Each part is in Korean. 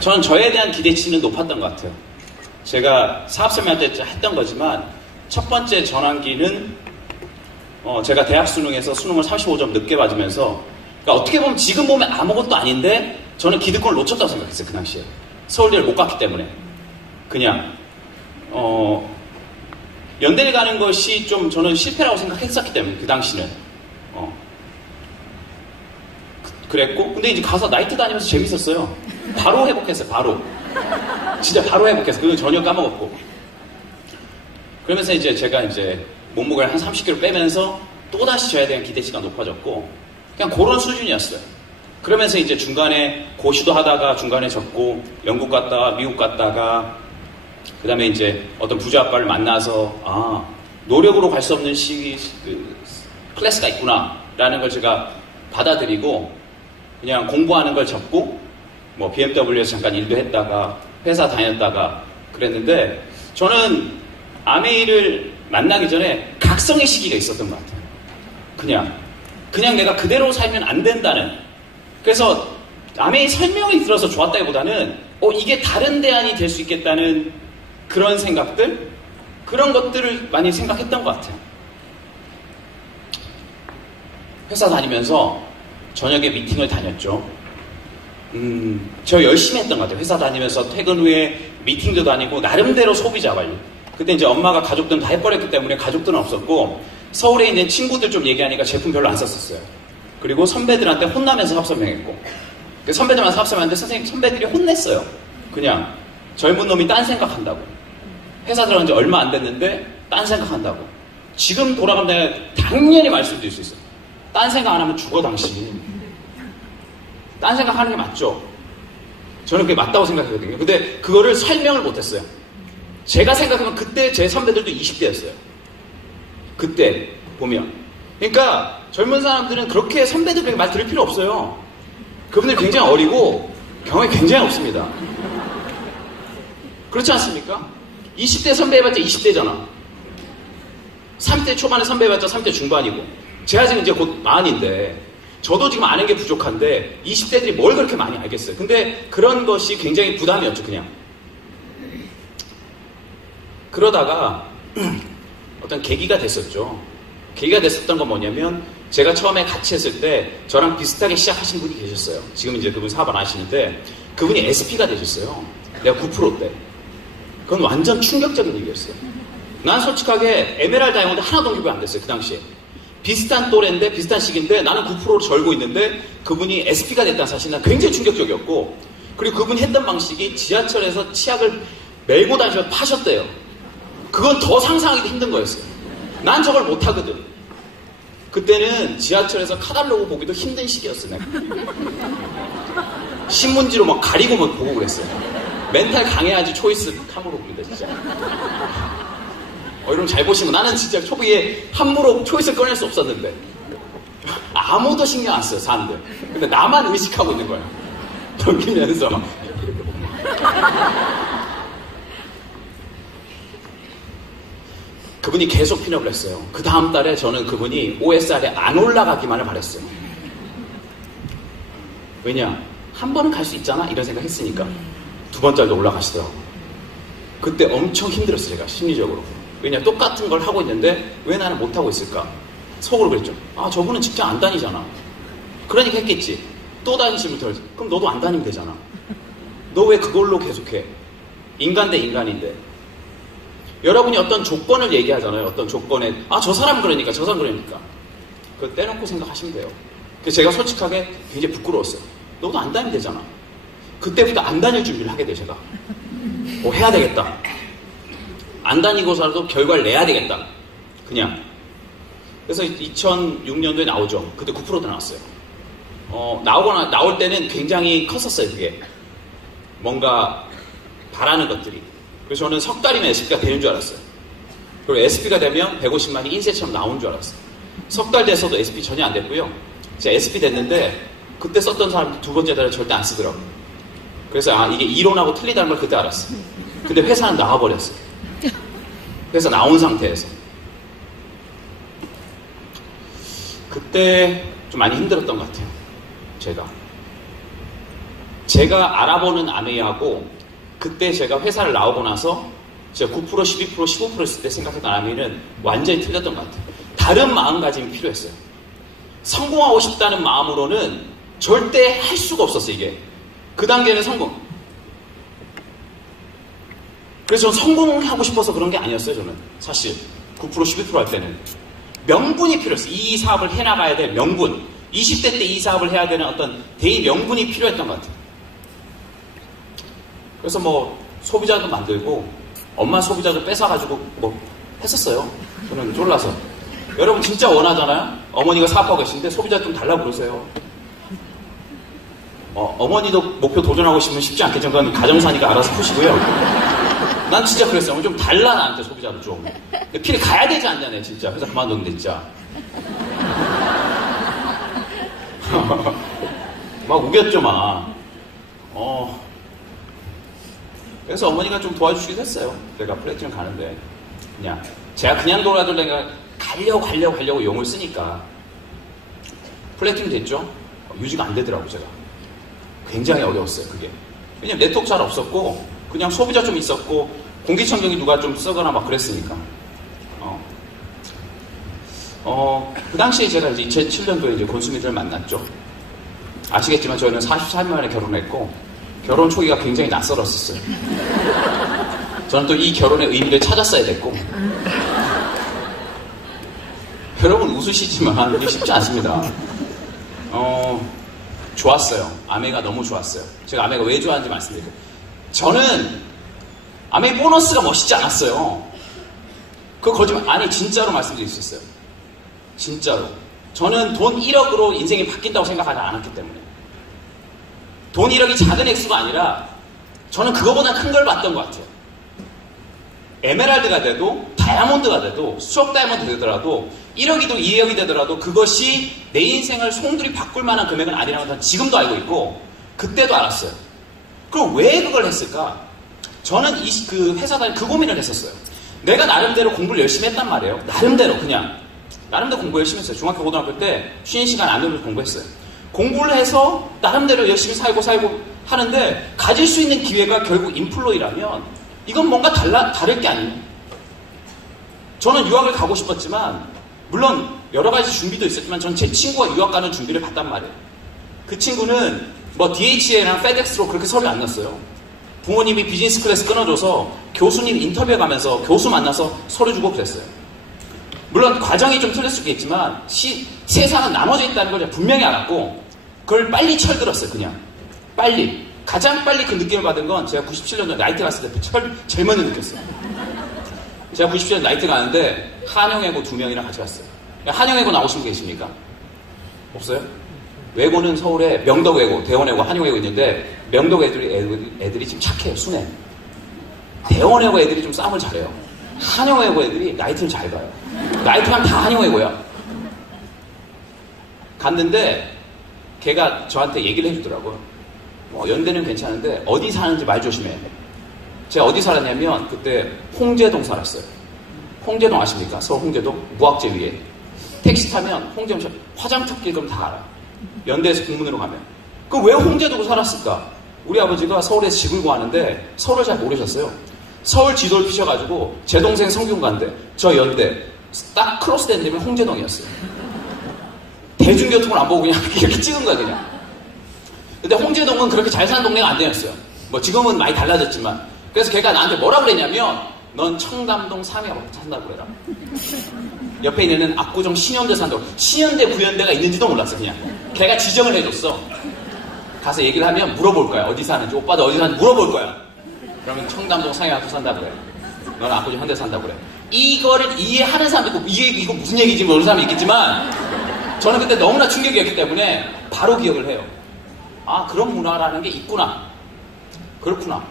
저는 저에 대한 기대치는 높았던 것 같아요. 제가 사업설명할 때 했던 거지만 첫 번째 전환기는 제가 대학 수능에서 수능을 35점 늦게 맞으면서, 그러니까 어떻게 보면 지금 보면 아무것도 아닌데 저는 기득권을 놓쳤다고 생각했어요. 그 당시에 서울대를 못 갔기 때문에 그냥 연대를 가는 것이 좀 저는 실패라고 생각했었기 때문에 그 당시는 그랬고, 근데 이제 가서 나이트 다니면서 재밌었어요. 바로 회복했어요. 바로 진짜 바로 회복했어요. 그건 전혀 까먹었고. 그러면서 이제 제가 이제 몸무게를 한 30kg 빼면서 또다시 저에 대한 기대치가 높아졌고, 그냥 그런 수준이었어요. 그러면서 이제 중간에 고시도 하다가 중간에 접고, 영국 갔다가 미국 갔다가, 그 다음에 이제 어떤 부자 아빠를 만나서 노력으로 갈 수 없는 클래스가 있구나 라는 걸 제가 받아들이고 그냥 공부하는 걸 접고, 뭐 BMW에서 잠깐 일도 했다가 회사 다녔다가 그랬는데, 저는 아메이를 만나기 전에 각성의 시기가 있었던 것 같아요. 그냥 내가 그대로 살면 안 된다는. 그래서 아메이 설명이 들어서 좋았다기보다는 이게 다른 대안이 될 수 있겠다는 그런 생각들, 그런 것들을 많이 생각했던 것 같아요. 회사 다니면서 저녁에 미팅을 다녔죠. 저 열심히 했던 것 같아요. 회사 다니면서 퇴근 후에 미팅도 다니고 나름대로 소비자 관리. 그때 이제 엄마가 가족들은 다 해버렸기 때문에 가족들은 없었고, 서울에 있는 친구들 좀 얘기하니까 제품 별로 안 썼었어요. 그리고 선배들한테 혼나면서 사업설명했고, 선배들만 사업설명하는데 선배들이 혼냈어요. 그냥 젊은 놈이 딴 생각한다고. 회사 들어간 지 얼마 안 됐는데 딴 생각한다고. 지금 돌아가면 내가 당연히 말씀드릴 수 있어요. 딴 생각 안 하면 죽어 당신. 딴 생각하는 게 맞죠? 저는 그게 맞다고 생각하거든요. 근데 그거를 설명을 못했어요. 제가 생각하면 그때 제 선배들도 20대였어요. 그때 보면. 그러니까 젊은 사람들은 그렇게 선배들에게 말 들을 필요 없어요. 그분들 굉장히 어리고 경험이 굉장히 없습니다. 그렇지 않습니까? 20대 선배 해봤자 20대잖아. 30대 초반에 선배 해봤자 30대 중반이고, 제가 지금 이제 곧 40인데 저도 지금 아는 게 부족한데 20대들이 뭘 그렇게 많이 알겠어요. 근데 그런 것이 굉장히 부담이었죠. 그냥 그러다가 어떤 계기가 됐었죠. 계기가 됐었던 건 뭐냐면, 제가 처음에 같이 했을 때 저랑 비슷하게 시작하신 분이 계셨어요. 지금 이제 그분 사업 안 하시는데 그분이 SP가 되셨어요. 내가 9%대. 그건 완전 충격적인 얘기였어요. 난 솔직하게 에메랄드 다이아몬드 하나도 동기부여 안 됐어요. 그 당시에. 비슷한 또래인데 비슷한 시기인데 나는 9%로 절고 있는데 그분이 SP가 됐다는 사실이 난 굉장히 충격적이었고, 그리고 그분이 했던 방식이 지하철에서 치약을 메고 다니셔서 파셨대요. 그건 더 상상하기도 힘든 거였어요. 난 저걸 못하거든. 그때는 지하철에서 카탈로그 보기도 힘든 시기였어. 내가 신문지로 막 가리고 막 보고 그랬어요. 멘탈 강해야지 초이스 탐으로 보는데 진짜. 여러분 잘 보시면 나는 진짜 초기에 함부로 초이스를 꺼낼 수 없었는데 아무도 신경 안 써요, 사람들. 근데 나만 의식하고 있는 거야. 넘기면서 막 그분이 계속 핀업을 했어요. 그 다음 달에 저는 그분이 OSR에 안 올라가기만을 바랬어요. 왜냐? 한 번은 갈 수 있잖아? 이런 생각 했으니까. 두 번째도 올라가시더라고요. 그때 엄청 힘들었어요, 제가 심리적으로. 왜냐? 똑같은 걸 하고 있는데 왜 나는 못하고 있을까? 속으로 그랬죠. 저분은 직장 안 다니잖아. 그러니까 했겠지. 또 다니시면 덜. 그럼 너도 안 다니면 되잖아. 너 왜 그걸로 계속해? 인간 대 인간인데. 여러분이 어떤 조건을 얘기하잖아요. 어떤 조건에 저 사람 그러니까 저 사람 그러니까 그거 떼놓고 생각하시면 돼요. 그래서 제가 솔직하게 굉장히 부끄러웠어요. 너도 안 다니면 되잖아. 그때부터 안 다닐 준비를 하게 돼. 제가 해야 되겠다. 안 다니고서라도 결과를 내야 되겠다. 그냥. 그래서 2006년도에 나오죠. 그때 9%도 나왔어요. 나올 때는 굉장히 컸었어요. 그게 뭔가 바라는 것들이. 그래서 저는 석 달이면 SP가 되는 줄 알았어요. 그리고 SP가 되면 150만이 인쇄처럼 나오는 줄 알았어요. 석 달 돼서도 SP 전혀 안 됐고요. 제가 SP 됐는데 그때 썼던 사람 두 번째 달에 절대 안 쓰더라고요. 그래서 이게 이론하고 틀리다는 걸 그때 알았어요. 근데 회사는 나와버렸어요. 회사 나온 상태에서. 그때 좀 많이 힘들었던 것 같아요. 제가 제가 알아보는 아메이하고 그때 제가 회사를 나오고 나서 제가 9%, 12%, 15% 했을 때 생각했던 아메이는 완전히 틀렸던 것 같아요. 다른 마음가짐이 필요했어요. 성공하고 싶다는 마음으로는 절대 할 수가 없었어요, 이게. 그 단계는 성공. 그래서 저는 성공하고 싶어서 그런 게 아니었어요, 저는. 사실. 9%, 12% 할 때는. 명분이 필요했어요. 이 사업을 해나가야 될 명분. 20대 때 이 사업을 해야 되는 어떤 대의 명분이 필요했던 것 같아요. 그래서 뭐, 소비자도 만들고, 엄마 소비자도 뺏어가지고 뭐, 했었어요. 저는 쫄라서. 여러분 진짜 원하잖아요? 어머니가 사업하고 계신데 소비자 좀 달라고 그러세요. 어머니도 목표 도전하고 싶으면 쉽지 않겠지만 그건 가정사니까 알아서 푸시고요. 난 진짜 그랬어요. 좀 달라 나한테 소비자도 좀. 필이 가야 되지 않냐 내 진짜. 회사 그만뒀는데 진짜. 막 우겼죠 막. 그래서 어머니가 좀 도와주시긴 했어요. 내가 플래티넘 가는데. 그냥 제가 그냥 돌아도 내가 가려고 용을 쓰니까 플래티넘 됐죠? 유지가 안 되더라고 제가. 굉장히 어려웠어요 그게. 왜냐면 네트워크 잘 없었고 그냥 소비자 좀 있었고 공기청정기 누가 좀 쓰거나 막 그랬으니까. 그 당시에 제가 이제 2007년도에 이제 권수미들을 만났죠. 아시겠지만 저희는 44년 만에 결혼했고 결혼 초기가 굉장히 낯설었었어요. 저는 또 이 결혼의 의미를 찾았어야 됐고. 여러분 웃으시지만 이게 쉽지 않습니다. 좋았어요. 아메가 너무 좋았어요. 제가 아메가 왜 좋아하는지 말씀드릴게요. 저는 아메 보너스가 멋있지 않았어요. 그거 거짓말. 아니 진짜로 말씀드릴 수 있어요. 진짜로. 저는 돈 1억으로 인생이 바뀐다고 생각하지 않았기 때문에. 돈 1억이 작은 액수가 아니라 저는 그거보다 큰 걸 봤던 것 같아요. 에메랄드가 돼도 다이아몬드가 돼도 수억 다이아몬드 되더라도 1억이도 2억이 되더라도 그것이 내 인생을 송두리 바꿀 만한 금액은 아니라는 건 지금도 알고 있고 그때도 알았어요. 그럼 왜 그걸 했을까? 저는 그 회사 다닐 그 고민을 했었어요. 내가 나름대로 공부를 열심히 했단 말이에요. 나름대로 공부 열심히 했어요. 중학교 고등학교 때 쉬는 시간 안 되면서 공부했어요. 공부를 해서 나름대로 열심히 살고 하는데 가질 수 있는 기회가 결국 인플로이라면 이건 뭔가 다를 게 아니에요. 저는 유학을 가고 싶었지만 물론 여러 가지 준비도 있었지만 전 제 친구가 유학 가는 준비를 봤단 말이에요. 그 친구는 뭐 DHL이랑 FedEx로 그렇게 서류 안 냈어요. 부모님이 비즈니스 클래스 끊어줘서 교수님 인터뷰에 가면서 교수 만나서 서류 주고 그랬어요. 물론 과정이 좀 틀릴 수 있겠지만 세상은 나눠져 있다는 걸 제가 분명히 알았고 그걸 빨리 철들었어요. 그냥 빨리. 가장 빨리 그 느낌을 받은 건 제가 97년도에 나이트 갔을 때 제일 먼저 느꼈어요. 제가 97년 나이트 가는데 한영외고 2명이랑 같이 갔어요. 한영외고 나오신 분 계십니까? 없어요? 외고는 서울에 명덕외고, 대원외고, 한영외고 있는데 명덕 애들이 지금 착해요. 순해. 대원외고 애들이 좀 싸움을 잘해요. 한영외고 애들이 나이트를 잘 가요. 나이트 가면 다 한영외고야. 갔는데 걔가 저한테 얘기를 해주더라고요. 연대는 괜찮은데 어디 사는지 말 조심해. 제가 어디 살았냐면 그때 홍제동 살았어요. 홍제동 아십니까? 서울 홍제동 무학재 위에 택시 타면 홍제동 화장터길 그럼 다 알아. 연대에서 공문으로 가면. 그럼 왜 홍제동을 살았을까? 우리 아버지가 서울에서 집을 구하는데 서울을 잘 모르셨어요. 서울 지도를 피셔가지고 제 동생 성균관대 저 연대 딱 크로스된 데면 홍제동이었어요. 대중교통을 안 보고 그냥 이렇게 찍은 거야 그냥. 근데 홍제동은 그렇게 잘 사는 동네가 안 되었어요. 뭐 지금은 많이 달라졌지만. 그래서 걔가 나한테 뭐라 그랬냐면 넌 청담동 3에 산다고 그래라. 옆에 있는 애는 압구정 신현대 산다고. 신현대 구현대가 있는지도 몰랐어 그냥. 걔가 지정을 해줬어. 가서 얘기를 하면 물어볼 거야. 어디 사는지. 오빠도 어디 사는지 물어볼 거야. 그러면 청담동 3에 산다고 그래. 넌 압구정 현대 산다고 그래. 이거를 이해하는 사람도 있고 이거 무슨 얘기인지 모르는 사람이 있겠지만 저는 그때 너무나 충격이었기 때문에 바로 기억을 해요. 아, 그런 문화라는 게 있구나. 그렇구나.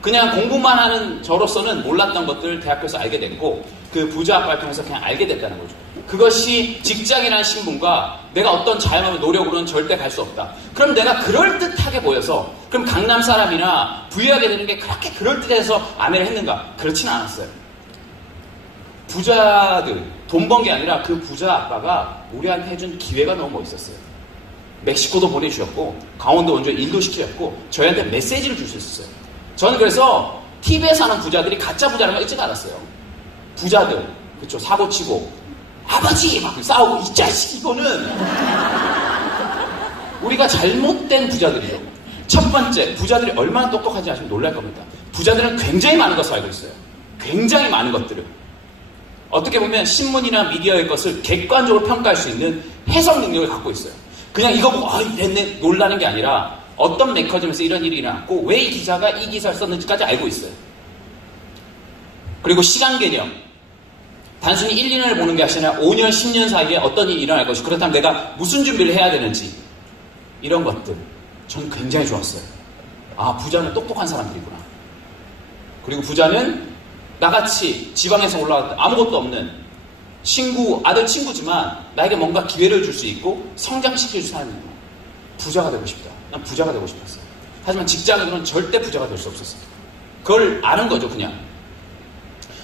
그냥 공부만 하는 저로서는 몰랐던 것들을 대학교에서 알게 됐고 그 부자 아빠를 통해서 그냥 알게 됐다는 거죠. 그것이 직장이라는 신분과 내가 어떤 자영업의 노력으로는 절대 갈 수 없다. 그럼 내가 그럴듯하게 보여서 그럼 강남 사람이나 부유하게 되는 게 그렇게 그럴듯해서 아메를 했는가? 그렇지는 않았어요. 부자들, 돈 번 게 아니라 그 부자 아빠가 우리한테 해준 기회가 너무 멋있었어요. 멕시코도 보내주셨고 강원도 원주 일도 시키셨고 저희한테 메시지를 줄 수 있었어요. 저는 그래서 TV에 사는 부자들이 가짜 부자라는 걸 일찍 알았어요. 부자들 그쵸 사고치고 아버지 막 싸우고 이 자식 이거는 우리가 잘못된 부자들이에요. 첫 번째 부자들이 얼마나 똑똑한지 아시면 놀랄 겁니다. 부자들은 굉장히 많은 것을 알고 있어요. 굉장히 많은 것들을 어떻게 보면 신문이나 미디어의 것을 객관적으로 평가할 수 있는 해석 능력을 갖고 있어요. 그냥 이거 보고 이랬네 놀라는 게 아니라 어떤 메커니즘에서 이런 일이 일어났고 왜 이 기자가 이 기사를 썼는지까지 알고 있어요. 그리고 시간 개념 단순히 1, 2년을 보는 게 아니라 5년, 10년 사이에 어떤 일이 일어날 것이고 그렇다면 내가 무슨 준비를 해야 되는지 이런 것들 전 굉장히 좋았어요. 아 부자는 똑똑한 사람들이구나. 그리고 부자는 나같이 지방에서 올라왔다 아무것도 없는 아들 친구지만 나에게 뭔가 기회를 줄 수 있고 성장시킬 사람이구나. 부자가 되고 싶다. 난 부자가 되고 싶었어요. 하지만 직장인으로는 절대 부자가 될 수 없었어요. 그걸 아는 거죠 그냥.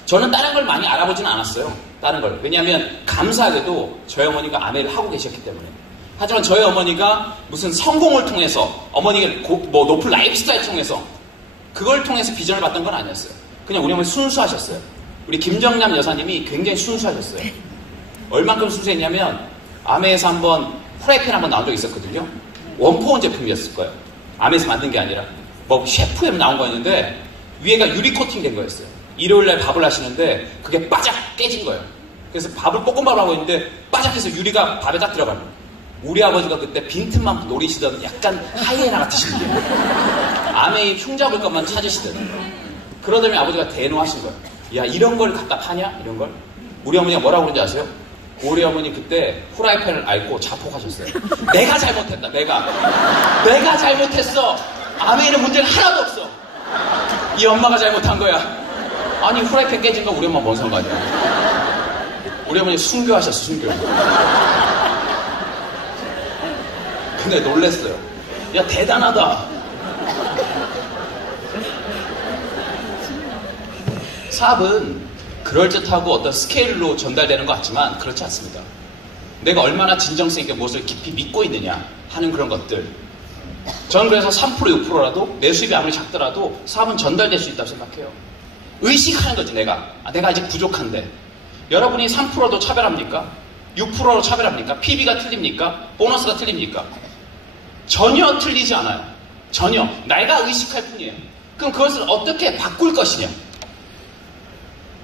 저는 다른 걸 많이 알아보지는 않았어요. 다른 걸. 왜냐하면 감사하게도 저희 어머니가 아내를 하고 계셨기 때문에. 하지만 저희 어머니가 무슨 성공을 통해서 어머니가 높은 라이프 스타일 통해서 그걸 통해서 비전을 봤던 건 아니었어요. 그냥 우리 어머니 순수하셨어요. 우리 김정남 여사님이 굉장히 순수하셨어요. 얼만큼 순수했냐면 아메에서 한번 프라이팬 한번 나온 적이 있었거든요. 원포원 제품이었을 거예요. 아메에서 만든 게 아니라 뭐 셰프에 나온 거였는데 위에가 유리 코팅 된 거였어요. 일요일날 밥을 하시는데 그게 빠작 깨진 거예요. 그래서 볶음밥을 하고 있는데 빠작해서 유리가 밥에 딱 들어가는 거예요. 우리 아버지가 그때 빈틈만 노리시던 약간 하이에나 같으신 분이에요. 아메이 흉잡을 것만 찾으시더라고요. 그러더니 아버지가 대노하신 거예요. 야 이런 걸 갖다 파냐? 이런 걸? 우리 어머니가 뭐라고 그런지 아세요? 우리 어머니 그때 후라이팬을 앓고 자폭하셨어요. 내가 잘못했다. 내가 잘못했어. 아메이는 문제가 하나도 없어. 이 엄마가 잘못한 거야. 아니 후라이팬 깨진 거 우리 엄마 뭔 상관이야. 우리 어머니 순교하셨어. 순교. 근데 놀랬어요. 야 대단하다. 사업은 그럴듯하고 어떤 스케일로 전달되는 것 같지만 그렇지 않습니다. 내가 얼마나 진정성 있게 무엇을 깊이 믿고 있느냐 하는 그런 것들. 저는 그래서 3% 6%라도 내 수입이 아무리 작더라도 사업은 전달될 수 있다고 생각해요. 의식하는 거지 내가 아직 부족한데. 여러분이 3%도 차별합니까? 6%로 차별합니까? PB가 틀립니까? 보너스가 틀립니까? 전혀 틀리지 않아요. 전혀. 내가 의식할 뿐이에요. 그럼 그것을 어떻게 바꿀 것이냐?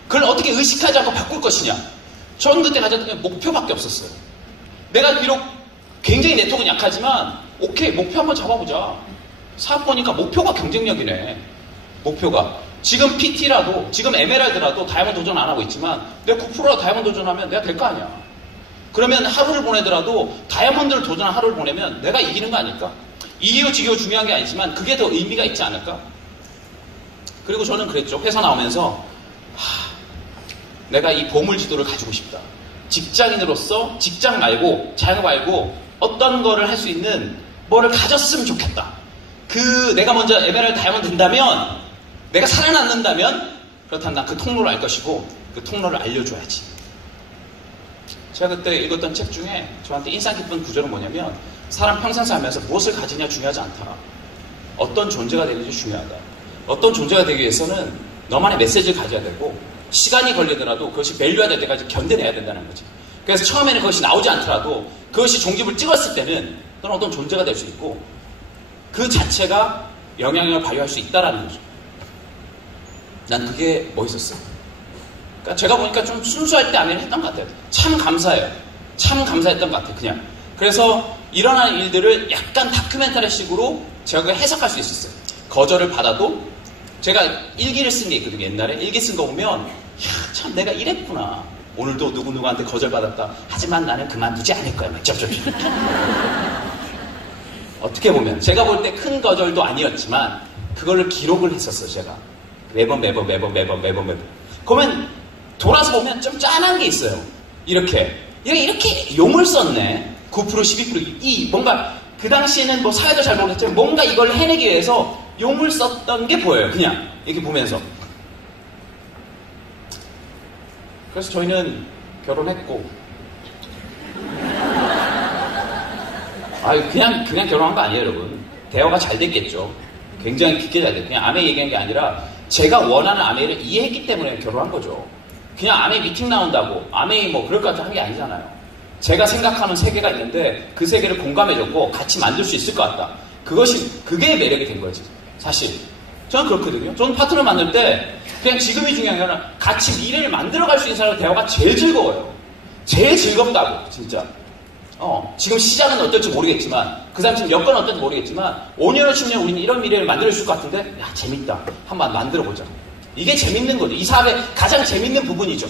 그걸 어떻게 의식하지 않고 바꿀 것이냐? 저는 그때 가졌던 게 목표밖에 없었어요. 내가 비록 굉장히 네트워크는 약하지만 오케이 목표 한번 잡아보자. 사업 보니까 목표가 경쟁력이네. 목표가. 지금 PT라도 지금 에메랄드라도 다이아몬드 도전 안 하고 있지만 내가 9%로 다이아몬드 도전하면 내가 될 거 아니야. 그러면 하루를 보내더라도 다이아몬드를 도전한 하루를 보내면 내가 이기는 거 아닐까? 이기고 지기고 중요한 게 아니지만 그게 더 의미가 있지 않을까? 그리고 저는 그랬죠. 회사 나오면서 내가 이 보물지도를 가지고 싶다. 직장인으로서 직장 말고 자영업 말고 어떤 거를 할 수 있는 뭐를 가졌으면 좋겠다. 내가 먼저 에메랄드 다이아몬드 된다면 내가 살아남는다면 그렇다면 난 그 통로를 알 것이고 그 통로를 알려줘야지. 제가 그때 읽었던 책 중에 저한테 인상 깊은 구절은 뭐냐면 사람 평생 살면서 무엇을 가지냐 중요하지 않다. 어떤 존재가 되는지 중요하다. 어떤 존재가 되기 위해서는 너만의 메시지를 가져야 되고 시간이 걸리더라도 그것이 밸류가 될 때까지 견뎌내야 된다는 거지. 그래서 처음에는 그것이 나오지 않더라도 그것이 종집을 찍었을 때는 너는 어떤 존재가 될 수 있고 그 자체가 영향력을 발휘할 수 있다는 거죠. 난 그게 멋있었어요. 그러니까 제가 보니까 좀 순수할 때 아멘 했던 것 같아요. 참 감사해요. 참 감사했던 것 같아요. 그냥. 그래서 일어나는 일들을 약간 다큐멘터리 식으로 제가 해석할 수 있었어요. 거절을 받아도 제가 일기를 쓴 게 있거든요. 옛날에 일기 쓴 거 보면 참 내가 이랬구나. 오늘도 누구누구한테 거절받았다. 하지만 나는 그만두지 않을 거야. 막 쩝쩝. 어떻게 보면 제가 볼 때 큰 거절도 아니었지만 그거를 기록을 했었어요. 제가 매번. 그러면 돌아서 보면 좀 짠한 게 있어요. 이렇게 용을 썼네. 9% 12% 뭔가 그 당시에는 뭐 사회도 잘 모르겠지만 뭔가 이걸 해내기 위해서 용을 썼던 게 보여요. 그냥 이렇게 보면서. 그래서 저희는 결혼했고 그냥 결혼한 거 아니에요, 여러분. 대화가 잘 됐겠죠. 굉장히 깊게 잘 됐고, 그냥 아메 얘기한 게 아니라 제가 원하는 아메를 이해했기 때문에 결혼한 거죠. 그냥 아메 미팅 나온다고 아메 뭐 그럴 것 같아 한 게 아니잖아요. 제가 생각하는 세계가 있는데 그 세계를 공감해줬고 같이 만들 수 있을 것 같다. 그게 매력이 된 거지. 사실 저는 그렇거든요. 저는 파트너 만들 때 그냥 지금이 중요한 게 아니라 같이 미래를 만들어갈 수 있는 사람과 대화가 제일 즐거워요. 제일 즐겁다고 진짜. 지금 시작은 어떨지 모르겠지만 그 사람 지금 여건은 어떨지 모르겠지만 5년, 10년 우리는 이런 미래를 만들 수 있을 것 같은데 야 재밌다. 한번 만들어보자. 이게 재밌는 거죠. 이 사업의 가장 재밌는 부분이죠.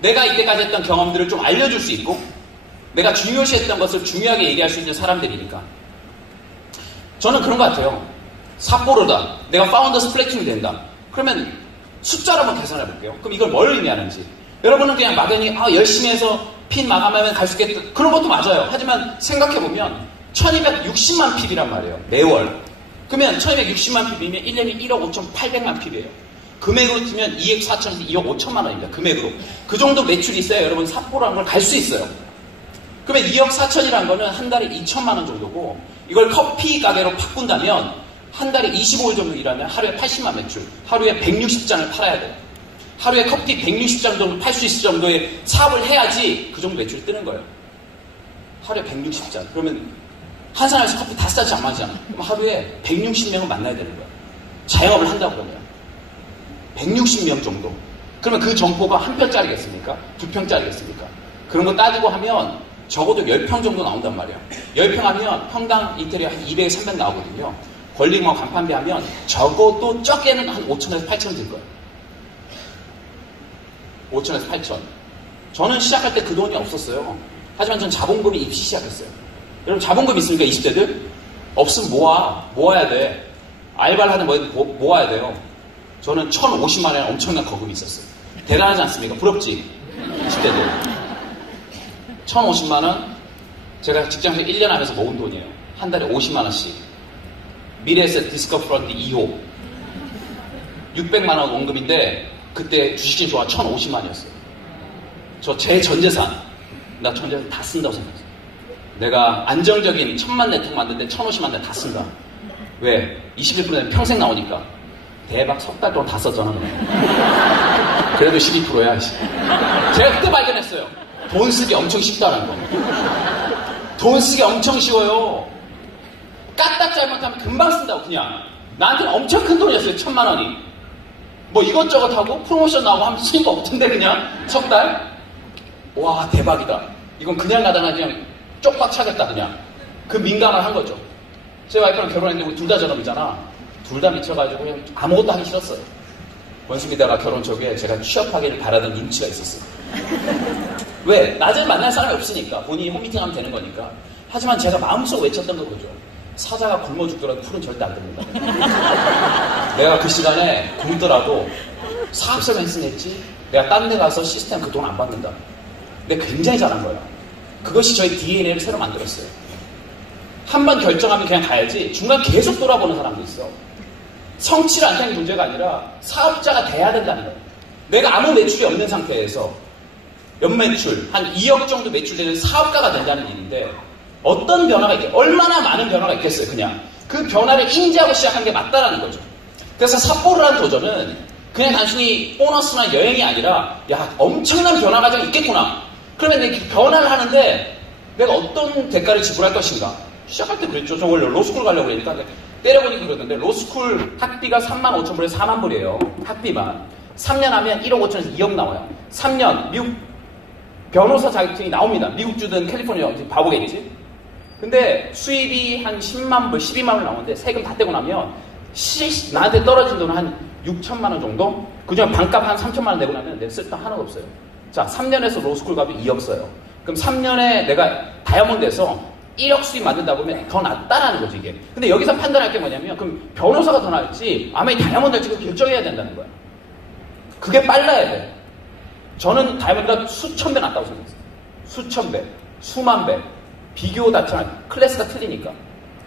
내가 이때까지 했던 경험들을 좀 알려줄 수 있고 내가 중요시했던 것을 중요하게 얘기할 수 있는 사람들이니까 저는 그런 것 같아요. 삿포로다. 내가 파운더스 플래팅이 된다. 그러면 숫자로 한번 계산해 볼게요. 그럼 이걸 뭘 의미하는지. 여러분은 그냥 막연히 열심히 해서 핀 마감하면 갈 수 있겠다. 그런 것도 맞아요. 하지만 생각해보면 1260만 핍이란 말이에요. 매월. 그러면 1260만 핍이면 1년이 1억 5,800만 핍이에요. 금액으로 치면 2억 4천에서 2억 5천만 원입니다. 금액으로. 그 정도 매출이 있어야 여러분 삿포로라는 걸 갈 수 있어요. 그러면 2억 4천이라는 거는 한 달에 2천만 원 정도고 이걸 커피 가게로 바꾼다면 한 달에 25일 정도 일하면 하루에 80만 매출. 하루에 160잔을 팔아야 돼요. 하루에 커피 160잔 정도 팔 수 있을 정도의 사업을 해야지 그 정도 매출이 뜨는 거예요. 하루에 160잔. 그러면 한 사람에서 커피 5잔씩 안 마시잖아. 그럼 하루에 160명을 만나야 되는 거예요. 자영업을 한다고 그러면. 160명 정도. 그러면 그 점포가 한 편짜리겠습니까? 두 편짜리겠습니까? 그런 거 따지고 하면 적어도 10평 정도 나온단 말이에요. 10평 하면 평당 인테리어 한 200, 300 나오거든요. 권리금하고 간판비 하면 적어도 적게는 한 5천에서 8천 들 거예요. 5천에서 8천. 저는 시작할 때 그 돈이 없었어요. 하지만 전 자본금이 입시 시작했어요. 여러분 자본금 있습니까? 20대들? 없으면 모아야 돼. 알바를 하든 뭐든 모아야 돼요. 저는 1,050만 원에 엄청난 거금이 있었어요. 대단하지 않습니까? 부럽지? 20대들. 1,050만 원? 제가 직장에서 1년 하면서 모은 돈이에요. 한 달에 50만 원씩. 미래에셋 디스커 프런트 2호. 600만 원 원금인데 그때 주식이 좋아 1,050만 원이었어요. 저 제 전재산. 나 전재산 다 쓴다고 생각했어요. 내가 안정적인 1,000만 네트워크 만드는데 1,050만 원 다 쓴다. 왜? 21%는 평생 나오니까. 대박 석 달 동안 다 썼잖아. 그래도 12%야. 제가 그때 발견했어요. 돈 쓰기 엄청 쉽다는 거. 돈 쓰기 엄청 쉬워요. 까딱 잘못하면 금방 쓴다고 그냥. 나한테는 엄청 큰 돈이었어요. 1,000만 원이. 뭐 이것저것 하고 프로모션 나오고 하면 수익 없던데 그냥 석 달? 와 대박이다. 이건 그냥 가다가 그냥 쪽박 차겠다 그냥. 그 민감을 한 거죠. 제 와이프랑 결혼했는데 우리 둘 다 저놈이잖아. 둘 다 미쳐가지고 그냥 아무것도 하기 싫었어요. 원수기다가 결혼 초기에 제가 취업하기를 바라던 눈치가 있었어요. 왜? 낮에 만날 사람이 없으니까. 본인이 홈미팅하면 되는 거니까. 하지만 제가 마음속 외쳤던 거 그죠. 사자가 굶어 죽더라도 풀은 절대 안 됩니다. 내가 그 시간에 굶더라도 사업설명 했으겠지. 내가 딴 데 가서 시스템 그 돈 안 받는다. 근데 굉장히 잘한 거예요. 그것이 저희 DNA를 새로 만들었어요. 한 번 결정하면 그냥 가야지 중간 계속 돌아보는 사람도 있어. 성취를 안 하는 게 문제가 아니라 사업자가 돼야 된다는 거예요. 내가 아무 매출이 없는 상태에서 연매출 한 2억 정도 매출되는 사업가가 된다는 일인데 어떤 변화가 있겠어요? 얼마나 많은 변화가 있겠어요. 그냥 그 변화를 인지하고 시작한 게 맞다라는 거죠. 그래서 삿포로라는 도전은 그냥 단순히 보너스나 여행이 아니라 야 엄청난 변화 과정이 있겠구나. 그러면 내 변화를 하는데 내가 어떤 대가를 지불할 것인가. 시작할 때 그랬죠. 저 원래 로스쿨 가려고 그러니까 때려보니까 그러던데 로스쿨 학비가 35,000불에서 40,000불이에요. 학비만. 3년 하면 1억 5천에서 2억 나와요. 3년 미국 변호사 자격증이 나옵니다. 미국 주든 캘리포니아 바보겠지. 근데 수입이 한 10만 불, 12만 불 나오는데 세금 다 떼고 나면 나한테 떨어진 돈은 한 6천만 원 정도? 그중에 반값 한 3천만 원 내고 나면 내 쓸 돈 하나도 없어요. 자, 3년에서 로스쿨 가도 2억 써요. 그럼 3년에 내가 다이아몬드에서 1억 수입 만든다 보면 더 낫다라는 거지 이게. 근데 여기서 판단할 게 뭐냐면 그럼 변호사가 더 나을지 아마 다이아몬드 할지 결정해야 된다는 거야. 그게 빨라야 돼. 저는 다이아몬드가 수천 배 낫다고 생각했어요. 수천 배, 수만 배. 비교 자체는 클래스가 틀리니까.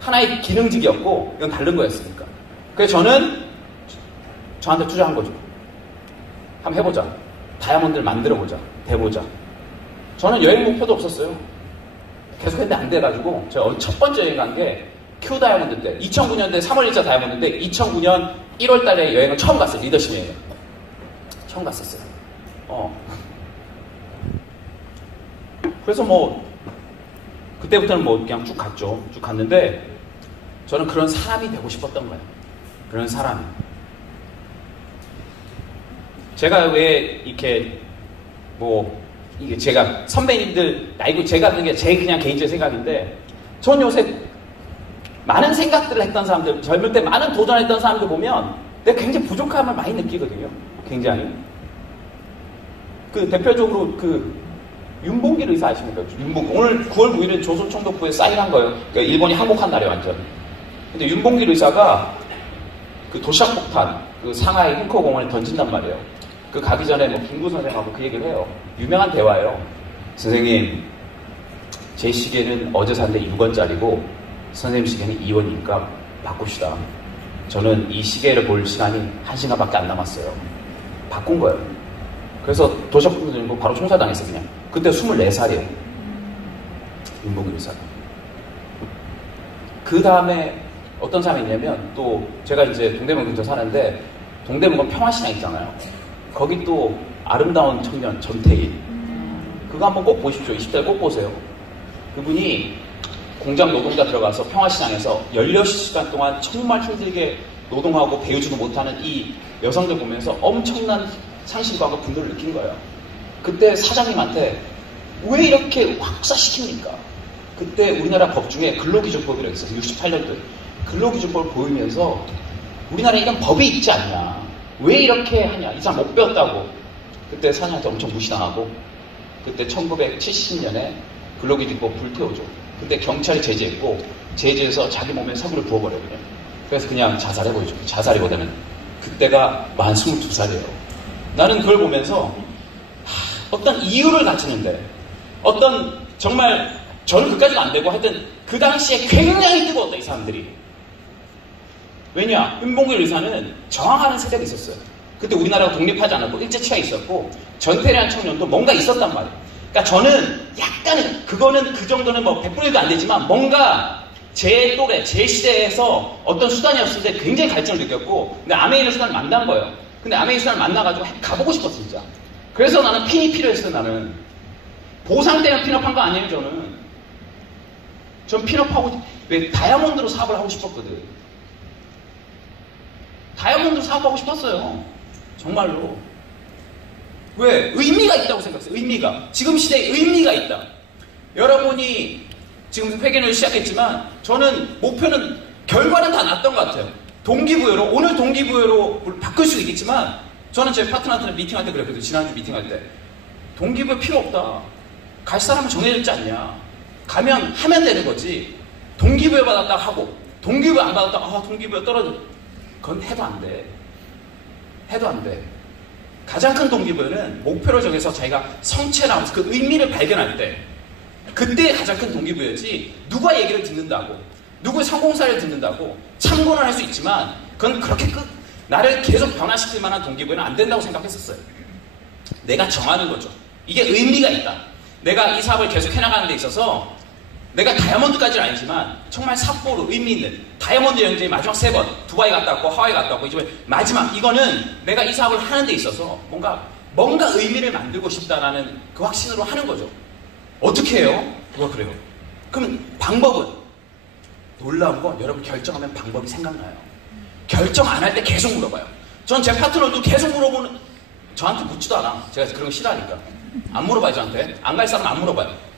하나의 기능직이었고 이건 다른 거였으니까. 그래서 저는 저한테 투자한 거죠. 한번 해보자. 다이아몬드를 만들어보자. 돼보자. 저는 여행 목표도 없었어요. 계속 했는데 안 돼가지고 제가 첫 번째 여행 간 게 큐 다이아몬드 때 2009년대 3월 1차 다이아몬드인데 2009년 1월 달에 여행을 처음 갔어요. 리더십 여행 처음 갔었어요. 그래서 뭐 그때부터는 뭐 그냥 쭉 갔죠. 쭉 갔는데 저는 그런 사람이 되고 싶었던 거예요. 그런 사람이. 제가 왜 이렇게 뭐 이게 제가 선배님들 나이고 제가 하는 게 제 그냥 개인적인 생각인데 전 요새 많은 생각들을 했던 사람들 젊을 때 많은 도전했던 사람들 보면 내가 굉장히 부족함을 많이 느끼거든요. 굉장히 그 대표적으로 그 윤봉길 의사 아십니까? 오늘 9월 9일은 조선총독부에 사인한 거예요. 그러니까 일본이 항복한 날이에요, 완전. 근데 윤봉길 의사가 그 도시락폭탄 그 상하이 흥커공원에 던진단 말이에요. 그 가기 전에 뭐 김구 선생하고 그 얘기를 해요. 유명한 대화예요. 선생님, 제 시계는 어제 산 데 6원짜리고 선생님 시계는 2원이니까 바꿉시다. 저는 이 시계를 볼 시간이 1시간밖에 안 남았어요. 바꾼 거예요. 그래서 도시락폭탄 던지고 바로 총살당했어요, 그냥. 그때 24살이에요. 윤봉길 의사가. 그 다음에 어떤 사람이 있냐면 또 제가 이제 동대문 근처 사는데 동대문은 평화시장 있잖아요. 거기 또 아름다운 청년 전태일 그거 한번 꼭 보십시오. 20대 꼭 보세요. 그분이 공장 노동자 들어가서 평화시장에서 16시간 동안 정말 힘들게 노동하고 배우지도 못하는 이 여성들 보면서 엄청난 상실감과 분노를 느낀 거예요. 그때 사장님한테 왜 이렇게 확사시킵니까? 그때 우리나라 법 중에 근로기준법이라고 있어요. 68년도에. 근로기준법을 보이면서 우리나라에 이런 법이 있지 않냐. 왜 이렇게 하냐. 이 사람 못 배웠다고. 그때 사장한테 엄청 무시당하고 그때 1970년에 근로기준법 불태우죠. 그때 경찰이 제지했고 제지해서 자기 몸에 사구를 부어버려요. 그냥. 그래서 그냥 자살해버리죠. 자살이보다는. 그때가 만 22살이에요. 나는 그걸 보면서 어떤 이유를 갖추는데 어떤 정말 저는 그까지는 안 되고 하여튼 그 당시에 굉장히 뜨거웠다 이 사람들이. 왜냐? 윤봉길 의사는 저항하는 세력이 있었어요. 그때 우리나라가 독립하지 않았고 일제치하 있었고 전태일이라는 청년도 뭔가 있었단 말이에요. 그러니까 저는 약간은 그거는 그 정도는 뭐 100분의 1도 안 되지만 뭔가 제 또래, 제 시대에서 어떤 수단이었을 때 굉장히 갈증을 느꼈고 근데 아메이는 수단을 만난 거예요. 근데 아메이 수단을 만나가지고 가보고 싶었어 진짜. 그래서 나는 핀이 필요했어요. 나는 보상 때문에 핀업한 거 아니에요. 전 핀업하고 왜 다이아몬드로 사업을 하고 싶었거든. 다이아몬드로 사업하고 싶었어요. 정말로. 왜? 의미가 있다고 생각했어요. 의미가. 지금 시대에 의미가 있다. 여러분이 지금 회견을 시작했지만 저는 목표는 결과는 다 났던 것 같아요. 동기부여로 오늘 동기부여로 바꿀 수 있겠지만 저는 제 파트너한테 미팅할 때 그랬거든요. 지난주 미팅할 때. 동기부여 필요 없다. 갈 사람은 정해졌지 않냐. 가면 하면 되는 거지. 동기부여 받았다고 하고 동기부여 안 받았다고 동기부여 떨어져. 그건 해도 안 돼. 해도 안 돼. 가장 큰 동기부여는 목표를 정해서 자기가 성취해나가면서 그 의미를 발견할 때 그때 가장 큰 동기부여지 누가 얘기를 듣는다고 누구의 성공사를 듣는다고 참고는 할 수 있지만 그건 그렇게 나를 계속 변화시킬 만한 동기부여는 안 된다고 생각했었어요. 내가 정하는 거죠. 이게 의미가 있다. 내가 이 사업을 계속 해나가는 데 있어서 내가 다이아몬드까지는 아니지만 정말 삿포로 의미 있는 다이아몬드 여행지의 마지막 3번 두바이 갔다 왔고 하와이 갔다 왔고 이제 마지막 이거는 내가 이 사업을 하는 데 있어서 뭔가 의미를 만들고 싶다라는 그 확신으로 하는 거죠. 어떻게 해요? 누가 그래요? 그러면 방법은 놀라운 건 여러분 결정하면 방법이 생각나요. 결정 안 할 때 계속 물어봐요. 전 제 파트너도 계속 물어보는 저한테 묻지도 않아. 제가 그런 거 싫어하니까. 안 물어봐요 저한테. 안 갈 사람은 안 물어봐요.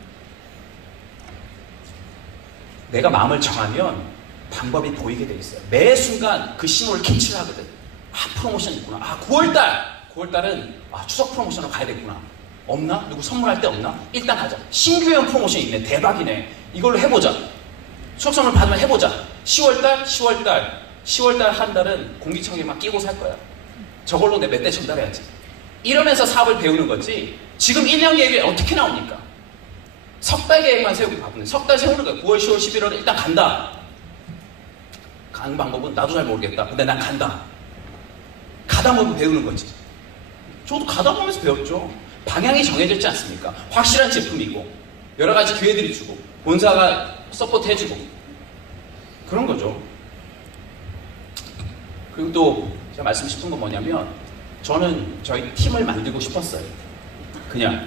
내가 마음을 정하면 방법이 보이게 돼 있어요. 매 순간 그 신호를 캐치를 하거든. 프로모션 있구나. 9월달은 추석 프로모션으로 가야 되겠구나. 없나? 누구 선물할 데 없나? 일단 가자. 신규형 프로모션 있네. 대박이네. 이걸로 해보자. 추석 선물 받으면 해보자. 10월달 한 달은 공기청정기만 끼고 살 거야. 저걸로 내 몇 대 전달해야지. 이러면서 사업을 배우는 거지. 지금 1년 계획이 어떻게 나옵니까? 석 달 계획만 세우기 바쁜데 석 달 세우는 거야. 9월, 10월, 11월에 일단 간다. 가는 방법은 나도 잘 모르겠다. 근데 난 간다. 가다 보면 배우는 거지. 저도 가다 보면서 배웠죠. 방향이 정해졌지 않습니까? 확실한 제품이고 여러 가지 기회들이 주고 본사가 서포트 해주고 그런 거죠. 그리고 또 제가 말씀 싶은 건 뭐냐면 저는 저희 팀을 만들고 싶었어요. 그냥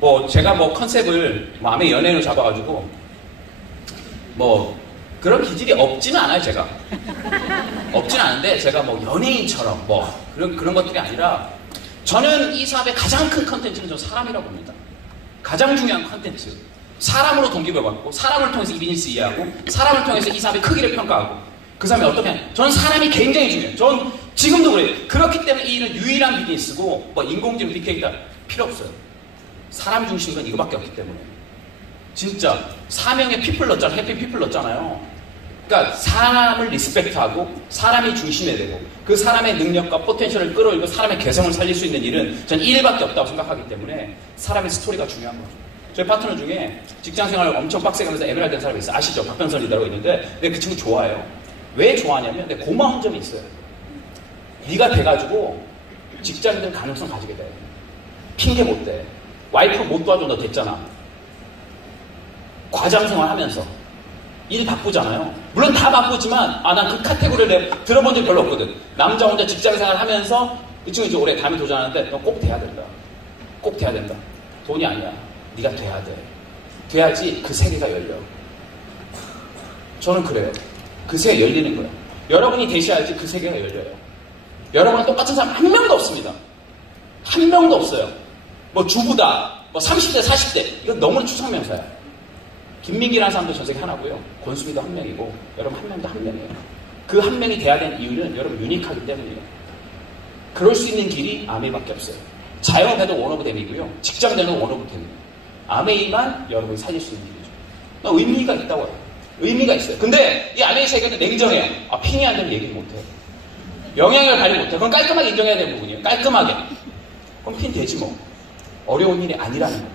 뭐 제가 뭐 컨셉을 뭐 아메 연예인으로 잡아가지고 뭐 그런 기질이 없지는 않아요. 제가 없지는 않은데 제가 뭐 연예인처럼 뭐 그런 것들이 아니라 저는 이 사업의 가장 큰 컨텐츠는 저 사람이라고 봅니다. 가장 중요한 컨텐츠. 사람으로 동기부여 받고 사람을 통해서 이 비즈니스 이해하고 사람을 통해서 이 사업의 크기를 평가하고 그 사람이 어떻게 저는 사람이 굉장히 중요해요. 전 지금도 그래요. 그렇기 때문에 이 일은 유일한 비즈니스고 뭐 인공지능 빅데이터 필요 없어요. 사람 중심인 건 이거밖에 없기 때문에 진짜 사명에 피플 넣었잖아요. 해피 피플 넣었잖아요. 그러니까 사람을 리스펙트하고 사람이 중심에 되고 그 사람의 능력과 포텐셜을 끌어올리고 사람의 개성을 살릴 수 있는 일은 전 이 일밖에 없다고 생각하기 때문에 사람의 스토리가 중요한 거죠. 저희 파트너 중에 직장생활을 엄청 빡세게 하면서 에메랄드 된 사람이 있어요. 아시죠? 박병선이라고 있는데 근데 그 친구 좋아해요. 왜 좋아하냐면 근데 고마운 점이 있어요. 네가 돼가지고 직장인들 가능성 가지게 돼. 핑계 못 대. 와이프 못 도와줘. 너 됐잖아. 과장생활 하면서 일 바쁘잖아요. 물론 다 바쁘지만 난 그 카테고리를 들어본 적이 별로 없거든. 남자 혼자 직장생활 하면서 이 친구 이제 올해 담임 도전하는데 너 꼭 돼야 된다. 꼭 돼야 된다. 돈이 아니야. 네가 돼야 돼. 돼야지 그 세계가 열려. 저는 그래요. 그 세계 열리는 거예요. 여러분이 되셔야지 그 세계가 열려요. 여러분은 똑같은 사람 한 명도 없습니다. 한 명도 없어요. 뭐 주부다, 뭐 30대, 40대 이건 너무 추상명사야. 김민기라는 사람도 전 세계 하나고요. 권수미도 한 명이고 여러분 한 명도 한 명이에요. 그 한 명이 돼야 되는 이유는 여러분 유니크하기 때문이에요. 그럴 수 있는 길이 아메이밖에 없어요. 자영업해도 원오브댐이고요. 직장대는 원오브댐이에요. 아메이만 여러분이 살릴 수 있는 길이죠. 의미가 있다고 해요. 의미가 있어요. 근데 이 아메이 세계는 냉정해요. 핑이 안 되면 얘기를 못해요. 영향을 발휘 못해요. 그건 깔끔하게 인정해야 되는 부분이에요. 깔끔하게. 그럼 핀 되지 뭐. 어려운 일이 아니라는 거예요.